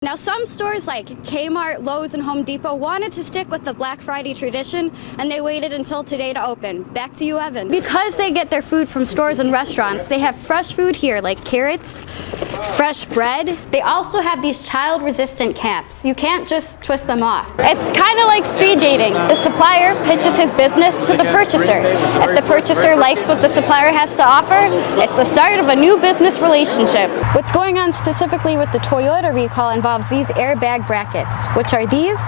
Now, some stores like Kmart, Lowe's, and Home Depot wanted to stick with the Black Friday tradition, and they waited until today to open. Back to you, Evan. Because they get their food from stores and restaurants, they have fresh food here, like carrots, fresh bread. They also have these child-resistant caps. You can't just twist them off. It's kind of like speed dating. The supplier pitches his business to the purchaser. If the purchaser likes what the supplier has to offer, it's the start of a new business relationship. What's going on specifically with the Toyota recall involves these airbag brackets, which are these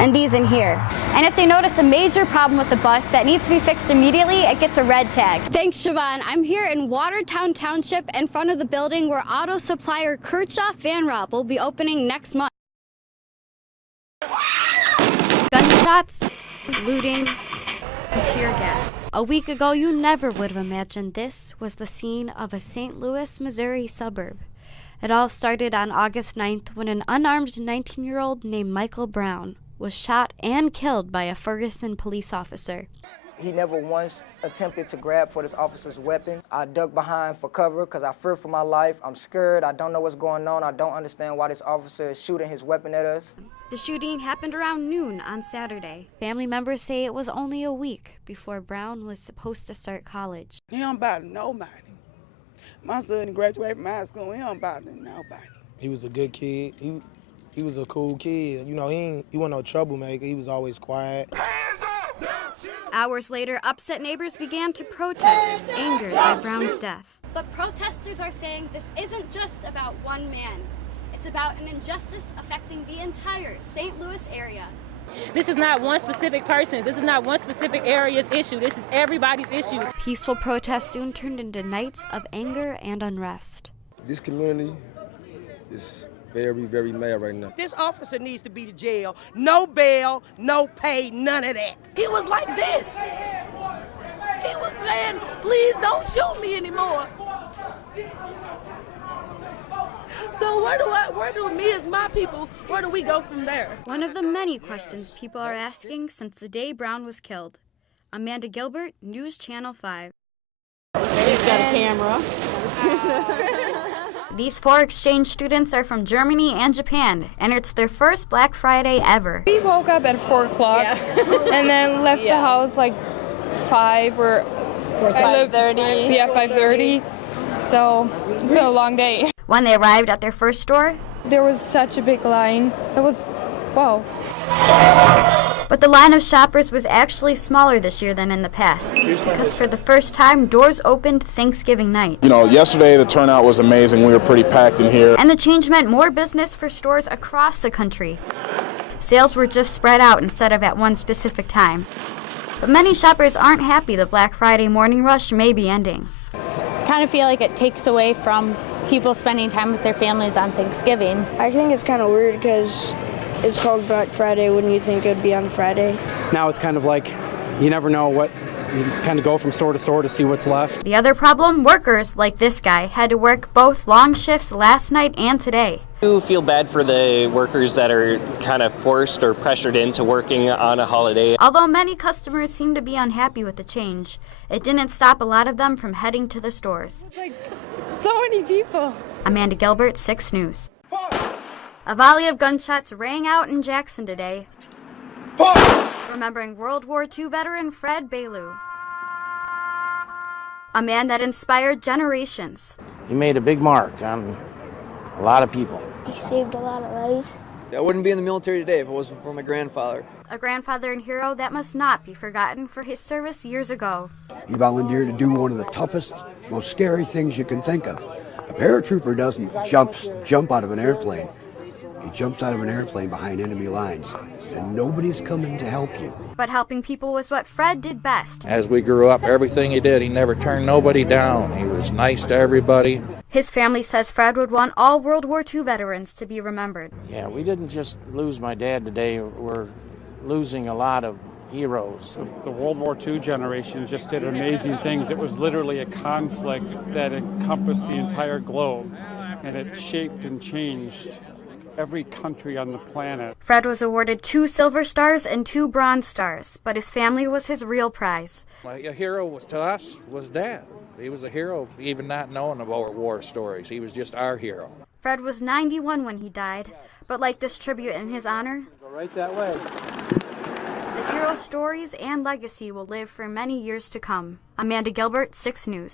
and these in here. And if they notice a major problem with the bus that needs to be fixed immediately, it gets a red tag. Thanks, Siobhan. I'm here in Watertown Township in front of the building where auto supplier FINALREEL1 will be opening next month. Gunshots, looting, and tear gas. A week ago, you never would have imagined this was the scene of a St. Louis, Missouri suburb. It all started on August 9th when an unarmed 19-year-old named Michael Brown was shot and killed by a Ferguson police officer. He never once attempted to grab for this officer's weapon. I ducked behind for cover because I fear for my life. I'm scared. I don't know what's going on. I don't understand why this officer is shooting his weapon at us. The shooting happened around noon on Saturday. Family members say it was only a week before Brown was supposed to start college. He don't bother nobody. My son graduated from high school. He don't bother nobody. He was a good kid. He was a cool kid. You know, he wasn't no troublemaker. He was always quiet. Hours later, upset neighbors began to protest, angered by Brown's death. But protesters are saying this isn't just about one man. It's about an injustice affecting the entire St. Louis area. This is not one specific person's. This is not one specific area's issue. This is everybody's issue. Peaceful protests soon turned into nights of anger and unrest. This community is very, very mad right now. This officer needs to be to jail. No bail, no pay, none of that. He was like this. He was saying, please don't shoot me anymore. So where do me as my people, where do we go from there? One of the many questions people are asking since the day Brown was killed. Amanda Gilbert, News Channel 5. She's got a camera. These 4 exchange students are from Germany and Japan, and it's their first Black Friday ever. We woke up at 4 o'clock and then left the house like 5 or 5:30. Yeah, 5:30. So it's been a long day. When they arrived at their first store, there was such a big line. It was, wow. But the line of shoppers was actually smaller this year than in the past, because for the first time, doors opened Thanksgiving night. You know, yesterday the turnout was amazing. We were pretty packed in here. And the change meant more business for stores across the country. Sales were just spread out instead of at one specific time. But many shoppers aren't happy the Black Friday morning rush may be ending. Kind of feel like it takes away from people spending time with their families on Thanksgiving. I think it's kind of weird because it's called Black Friday. Wouldn't you think it would be on Friday? Now it's kind of like you never know what, you just kind of go from store to see what's left. The other problem, workers like this guy had to work both long shifts last night and today. I do feel bad for the workers that are kind of forced or pressured into working on a holiday. Although many customers seem to be unhappy with the change, it didn't stop a lot of them from heading to the stores. Like, so many people. Amanda Gilbert, 6 News. A volley of gunshots rang out in Jackson today, remembering World War II veteran Fred Bailu, a man that inspired generations. He made a big mark on a lot of people. He saved a lot of lives. I wouldn't be in the military today if it wasn't for my grandfather. A grandfather and hero that must not be forgotten for his service years ago. He volunteered to do one of the toughest, most scary things you can think of. A paratrooper doesn't jump out of an airplane. He jumps out of an airplane behind enemy lines, and nobody's coming to help you. But helping people was what Fred did best. As we grew up, everything he did, he never turned nobody down. He was nice to everybody. His family says Fred would want all World War II veterans to be remembered. Yeah, we didn't just lose my dad today. We're losing a lot of heroes. The World War II generation just did amazing things. It was literally a conflict that encompassed the entire globe, and it shaped and changed every country on the planet. Fred was awarded 2 Silver Stars and 2 Bronze Stars, but his family was his real prize. My hero to us was Dad. He was a hero, even not knowing about war stories. He was just our hero. Fred was 91 when he died, but like this tribute in his honor, Go right that way. the hero stories and legacy will live for many years to come. Amanda Gilbert, 6 News.